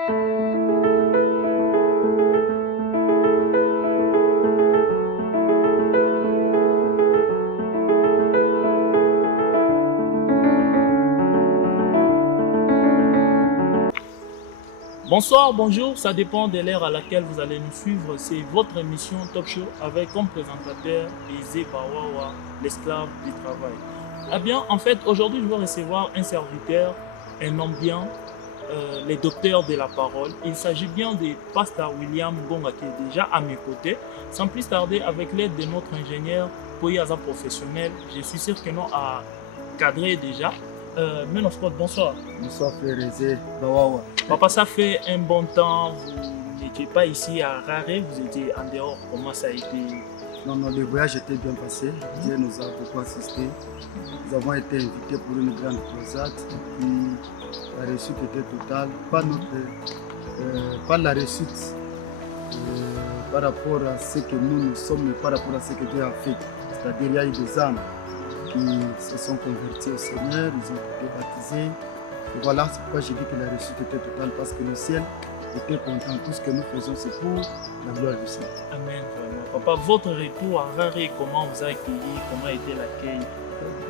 Bonsoir, bonjour, ça dépend de l'heure à laquelle vous allez nous suivre. C'est votre émission Talk Show avec comme présentateur Izé Bawawa, l'esclave du travail. Eh bien, en fait, aujourd'hui, je vais recevoir un serviteur, un homme bien, les docteurs de la parole. Il s'agit bien de Pasteur William Gonga qui est déjà à mes côtés. Sans plus tarder, avec l'aide de notre ingénieur Poyaza professionnel, je suis sûr que nous a cadré déjà. Men of God, bonsoir. Bonsoir frère Izé Bawawa. Papa, ça fait un bon temps, vous n'étiez pas ici à Raré, vous étiez en dehors. Comment ça a été? Non, le voyage était bien passé. Dieu nous a beaucoup assisté. Nous avons été invités pour une grande croisade. Et puis la réussite était totale. Pas la réussite par rapport à ce que nous sommes, mais par rapport à ce que Dieu a fait. C'est-à-dire il y a eu des âmes qui se sont convertis au Seigneur, ils ont été baptisés. Et voilà, c'est pourquoi j'ai dit que la réussite était totale, parce que le ciel était content. Tout ce que nous faisons, c'est pour la gloire du Seigneur. Amen. Papa, votre retour à Raré, comment vous a accueilli? Comment a été l'accueil?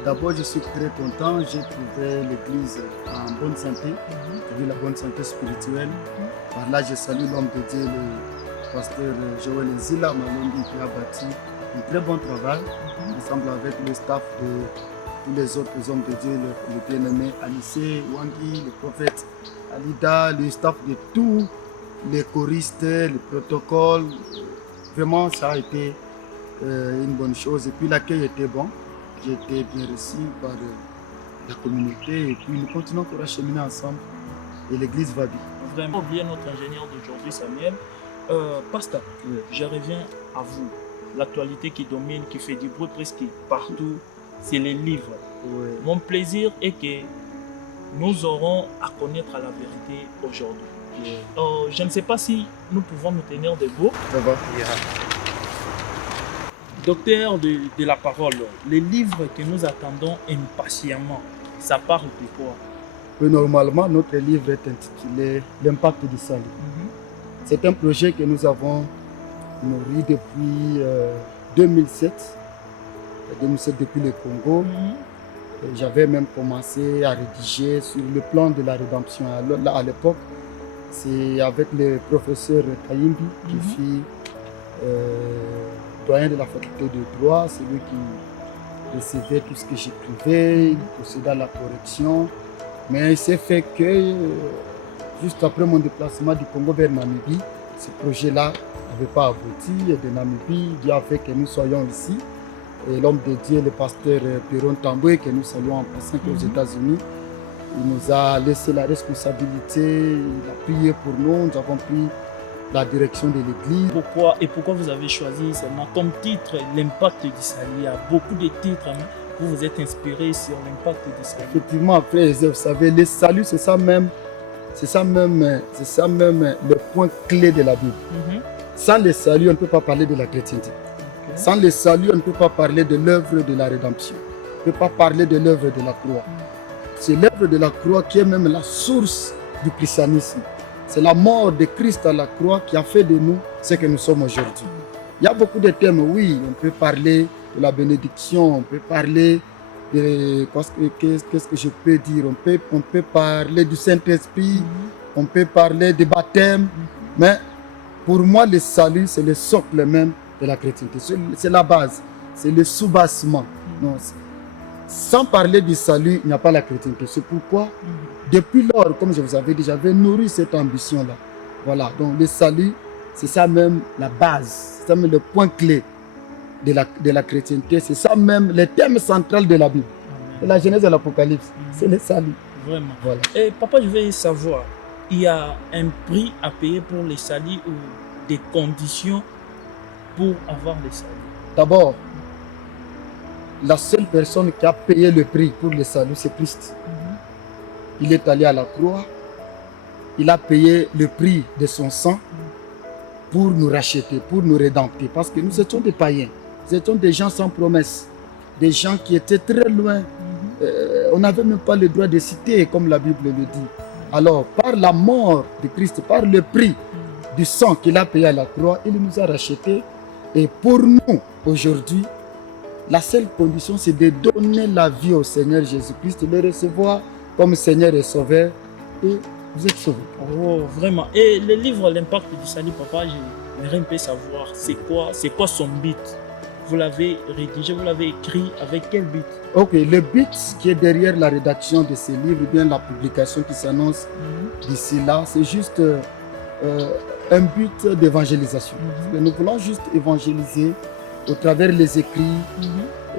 D'abord, je suis très content. J'ai trouvé l'église en bonne santé. J'ai vu la bonne santé spirituelle. Par là, je salue l'homme de Dieu, le pasteur Joël Zila Malongi, qui a bâti un très bon travail, ensemble avec le staff de tous les autres hommes de Dieu, le bien-aimé Anissé, Wangi, le prophète Alida, le staff de tous les choristes, le protocole. Vraiment, ça a été une bonne chose. Et puis l'accueil était bon. J'ai été bien reçu par la communauté. Et puis nous continuons pour cheminer ensemble. Et l'église va bien. Vraiment bien notre ingénieur d'aujourd'hui, Samuel. Pasteur, je reviens à vous. L'actualité qui domine, qui fait du bruit presque partout, c'est les livres. Oui. Mon plaisir est que nous aurons à connaître la vérité aujourd'hui. Je ne sais pas si nous pouvons nous tenir debout. Ça va? Docteur de la parole, les livres que nous attendons impatiemment, ça parle de quoi? Oui, normalement, notre livre est intitulé L'impact du salut. C'est un projet que nous avons nourri depuis 2007. 2007 depuis le Congo. J'avais même commencé à rédiger sur le plan de la rédemption. À l'époque, c'est avec le professeur Kayimbi, qui fut doyen de la faculté de droit. C'est lui qui recevait tout ce que j'écrivais, il procédait à la correction. Mais il s'est fait que, juste après mon déplacement du Congo vers Namibie, ce projet-là n'avait pas abouti. Et de Namibie, Dieu a fait que nous soyons ici. Et l'homme de Dieu, le pasteur Perron Tamboué, que nous saluons en passant aux États-Unis, il nous a laissé la responsabilité, il a prié pour nous, nous avons pris la direction de l'église. Pourquoi vous avez choisi seulement comme titre l'impact du salut? Il y a beaucoup de titres, hein. Vous vous êtes inspiré sur l'impact du salut. Effectivement, après, vous savez, le salut, c'est ça même le point clé de la Bible. Sans le salut, on ne peut pas parler de la chrétienté. Sans le salut, on ne peut pas parler de l'œuvre de la rédemption. On ne peut pas parler de l'œuvre de la croix. C'est l'œuvre de la croix qui est même la source du christianisme. C'est la mort de Christ à la croix qui a fait de nous ce que nous sommes aujourd'hui. Il y a beaucoup de thèmes, oui, on peut parler de la bénédiction, on peut parler de... Qu'est-ce que je peux dire? On peut parler du Saint-Esprit, on peut parler du baptême, mais pour moi, le salut, c'est le socle même de la chrétienté. C'est la base, c'est le soubassement. Non, sans parler du salut, il n'y a pas la chrétienté. C'est pourquoi, depuis lors, comme je vous avais dit, j'avais nourri cette ambition-là. Voilà, donc le salut, c'est ça même la base, c'est ça même le point clé de la chrétienté. C'est ça même le thème central de la Bible. De la Genèse et l'Apocalypse, c'est le salut. Vraiment. Voilà. Et papa, je veux savoir, il y a un prix à payer pour le salut ou des conditions pour avoir le salut? D'abord, la seule personne qui a payé le prix pour le salut, c'est Christ. Il est allé à la croix, il a payé le prix de son sang pour nous racheter, pour nous rédempter. Parce que nous étions des païens, nous étions des gens sans promesse, des gens qui étaient très loin. On n'avait même pas le droit de citer, comme la Bible le dit. Alors, par la mort de Christ, par le prix du sang qu'il a payé à la croix, il nous a rachetés. Et pour nous, aujourd'hui, la seule condition, c'est de donner la vie au Seigneur Jésus-Christ, de le recevoir comme Seigneur et Sauveur, et vous êtes sauvés. Oh, vraiment. Et le livre L'impact du salut, papa, j'aimerais un peu savoir, c'est quoi son but? Vous l'avez rédigé, vous l'avez écrit, avec quel but? Ok, le but qui est derrière la rédaction de ces livres, bien la publication qui s'annonce d'ici là, c'est juste un but d'évangélisation. Nous voulons juste évangéliser au travers les écrits,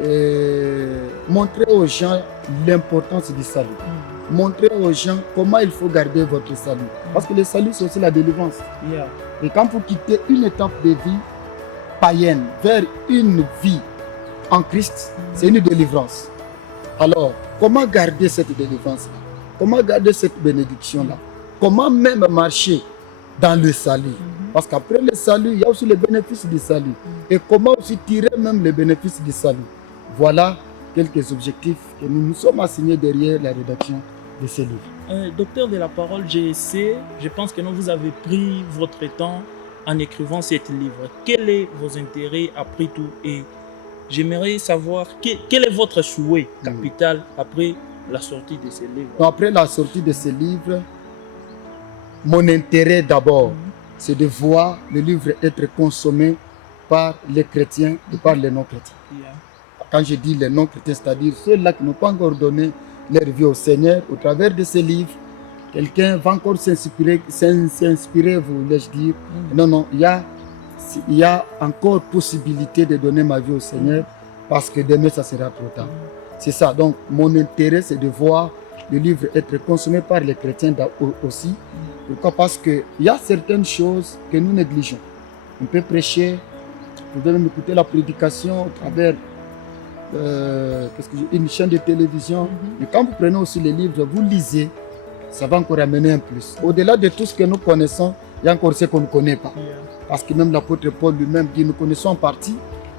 et montrer aux gens l'importance du salut. Montrer aux gens comment il faut garder votre salut. Parce que le salut, c'est aussi la délivrance. Et quand vous quittez une étape de vie païenne vers une vie en Christ, c'est une délivrance. Alors, comment garder cette délivrance-là? Comment garder cette bénédiction-là? Comment même marcher dans le salut? Parce qu'après le salut, il y a aussi les bénéfices du salut. Et comment aussi tirer même les bénéfices du salut? Voilà quelques objectifs que nous nous sommes assignés derrière la rédaction de ces livres. Docteur de la parole, je pense que vous avez pris votre temps en écrivant ce livre. Quel est vos intérêts après tout? Et j'aimerais savoir quel est votre souhait capital après la sortie de ces livres. Après la sortie de ces livres, mon intérêt d'abord, c'est de voir le livre être consommé par les chrétiens et par les non-chrétiens. Quand je dis les non-chrétiens, c'est-à-dire ceux-là qui n'ont pas encore donné leur vie au Seigneur, au travers de ces livres, quelqu'un va encore s'inspirer, vous voulais-je dire. Non, il y a encore possibilité de donner ma vie au Seigneur, parce que demain, ça sera trop tard. C'est ça. Donc, mon intérêt, c'est de voir le livre être consommé par les chrétiens aussi. Pourquoi? Parce qu'il y a certaines choses que nous négligeons. On peut prêcher, vous pouvez même écouter la prédication à travers une chaîne de télévision. Mais quand vous prenez aussi les livres, vous lisez, ça va encore amener un plus. Au-delà de tout ce que nous connaissons, il y a encore ce qu'on ne connaît pas. Parce que même l'apôtre Paul lui-même dit, nous connaissons en partie,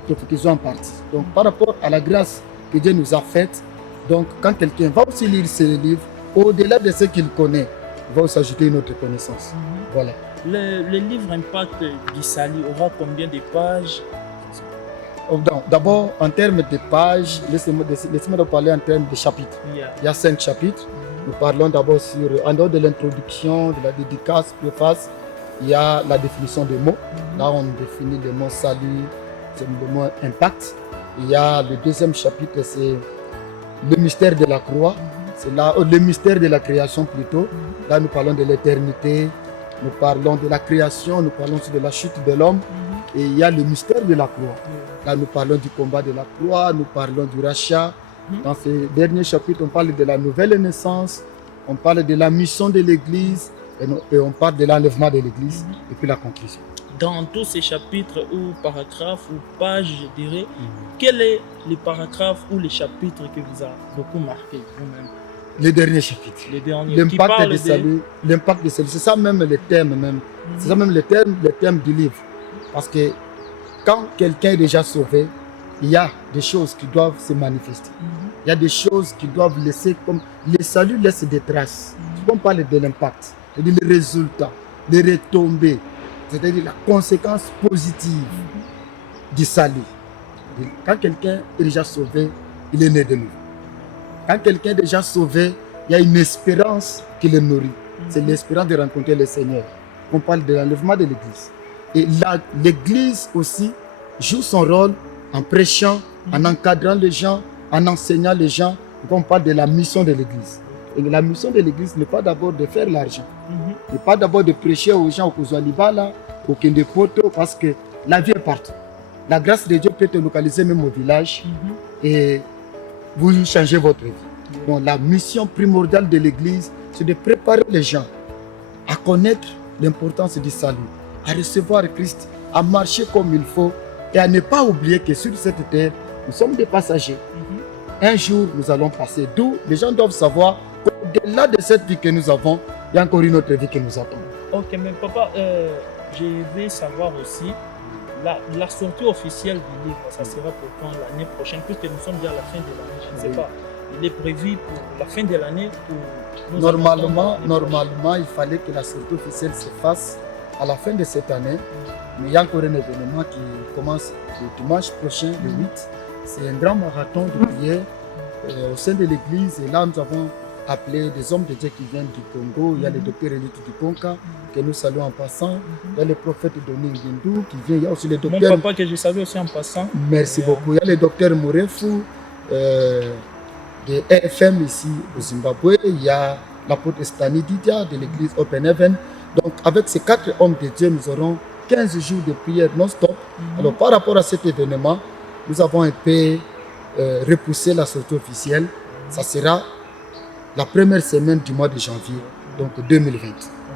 il faut qu'ils soient en partie. Donc par rapport à la grâce que Dieu nous a faite, donc quand quelqu'un va aussi lire ces livres, au-delà de ce qu'il connaît, il va aussi ajouter une autre connaissance. Voilà. Le livre Impact du salut aura combien de pages? D'abord, en termes de pages, laissez-moi parler en termes de chapitres. Il y a 5 chapitres. Nous parlons d'abord en dehors de l'introduction, de la dédicace, préface, il y a la définition des mots. Là, on définit le mot salut, c'est le mot impact. Il y a le deuxième chapitre, c'est le mystère de la croix. C'est là, le mystère de la création plutôt. Là, nous parlons de l'éternité, nous parlons de la création, nous parlons aussi de la chute de l'homme. Et il y a le mystère de la croix. Là, nous parlons du combat de la croix, nous parlons du rachat. Dans ce dernier chapitre, on parle de la nouvelle naissance, on parle de la mission de l'Église et on parle de l'enlèvement de l'Église et puis la conclusion. Dans tous ces chapitres ou paragraphes ou pages, je dirais, quel est le paragraphe ou le chapitre qui vous a beaucoup marqué vous-même? Le dernier chapitre. L'impact du salut. L'impact du salut. C'est ça même le thème même. C'est ça même le thème du livre. Parce que quand quelqu'un est déjà sauvé, il y a des choses qui doivent se manifester. Il y a des choses qui doivent laisser, comme le salut laisse des traces. On parle de l'impact, c'est-à-dire le résultat, les retombées, c'est-à-dire la conséquence positive du salut. Quand quelqu'un est déjà sauvé, il est né de nouveau. Quand quelqu'un est déjà sauvé, il y a une espérance qui le nourrit. C'est l'espérance de rencontrer le Seigneur. On parle de l'enlèvement de l'Église. Et l'Église aussi joue son rôle en prêchant, en encadrant les gens, en enseignant les gens. On parle de la mission de l'Église. Et la mission de l'Église n'est pas d'abord de faire l'argent. n'est pas d'abord de prêcher aux gens au Kuzwalibala, au Kendepoto, parce que la vie est partout. La grâce de Dieu peut te localiser même au village et vous changez votre vie. Donc la mission primordiale de l'Église, c'est de préparer les gens à connaître l'importance du salut, à recevoir Christ, à marcher comme il faut et à ne pas oublier que sur cette terre, nous sommes des passagers. Un jour, nous allons passer. D'où les gens doivent savoir qu'au-delà de cette vie que nous avons, il y a encore une autre vie qui nous attend. Ok, mais papa, je vais savoir aussi, la sortie officielle du livre, ça sera pour quand l'année prochaine, puisque nous sommes déjà à la fin de l'année, je ne sais pas. il est prévu pour la fin de l'année. Normalement, il fallait que la sortie officielle se fasse à la fin de cette année. Mais il y a encore un événement qui commence le dimanche prochain, le 8. C'est un grand marathon de prière au sein de l'église. Et là, nous avons appelé des hommes de Dieu qui viennent du Congo. Il y a le docteur Elite du Ponka, que nous saluons en passant. Il y a le prophète Denis Nguindou qui vient. Il y a aussi le docteur... Mon papa que je savais aussi en passant. Merci beaucoup. Il y a le docteur Mourefou de RFM ici au Zimbabwe. Il y a l'apôtre Stani Didia de l'église Open Heaven. Donc, avec ces 4 hommes de Dieu, nous aurons 15 jours de prière non-stop. Alors, par rapport à cet événement, nous avons un peu repoussé la sortie officielle. Ça sera la première semaine du mois de janvier, donc 2020.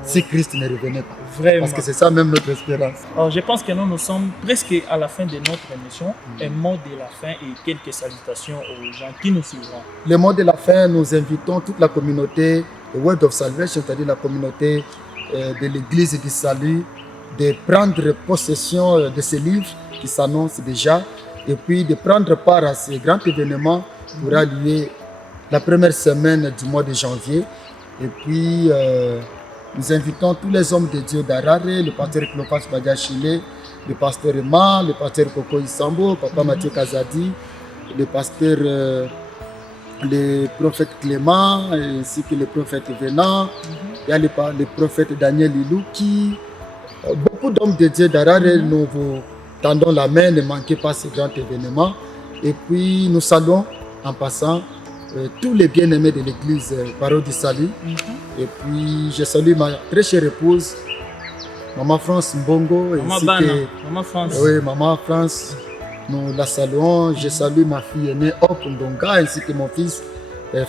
Si Christ ne revenait pas. Vraiment. Parce que c'est ça même notre espérance. Alors, je pense que nous sommes presque à la fin de notre émission. Un mot de la fin et quelques salutations aux gens qui nous suivront. Le mot de la fin, nous invitons toute la communauté de Word of Salvation, c'est-à-dire la communauté de l'Église du Salut, de prendre possession de ce livre qui s'annonce déjà et puis de prendre part à ce grand événement qui aura lieu la première semaine du mois de janvier. Et puis, nous invitons tous les hommes de Dieu d'Harare, le pasteur Clopas Badiachile, le pasteur Emma, le pasteur Koko Isambo, papa Mathieu Kazadi, le pasteur, le prophète Clément, ainsi que le prophète Venant. Il y a le prophète Daniel Ilouki. Beaucoup d'hommes de Dieu d'Harare, nous vous tendons la main, ne manquez pas ce grand événement. Et puis, nous saluons en passant tous les bien-aimés de l'église Parole du Salut. Et puis, je salue ma très chère épouse, Maman France Mbongo. Maman France. Oui, Maman France, nous la saluons. Je salue ma fille aînée, Hop Ngonga, ainsi que mon fils,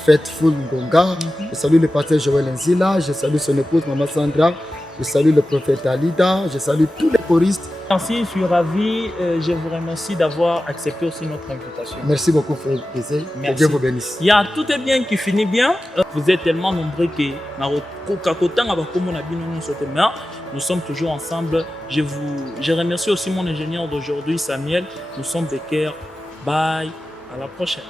Faithful Ngonga. Je salue le pasteur Joël Nzila. Je salue son épouse, Maman Sandra. Je salue le prophète Alida. Je salue tous les choristes. Merci, je suis ravi. Je vous remercie d'avoir accepté aussi notre invitation. Merci beaucoup, frère Pézé. Que Dieu vous bénisse. Tout est bien qui finit bien. Vous êtes tellement nombreux que nous sommes toujours ensemble. Je remercie aussi mon ingénieur d'aujourd'hui, Samuel. Nous sommes des cœurs. Bye. À la prochaine.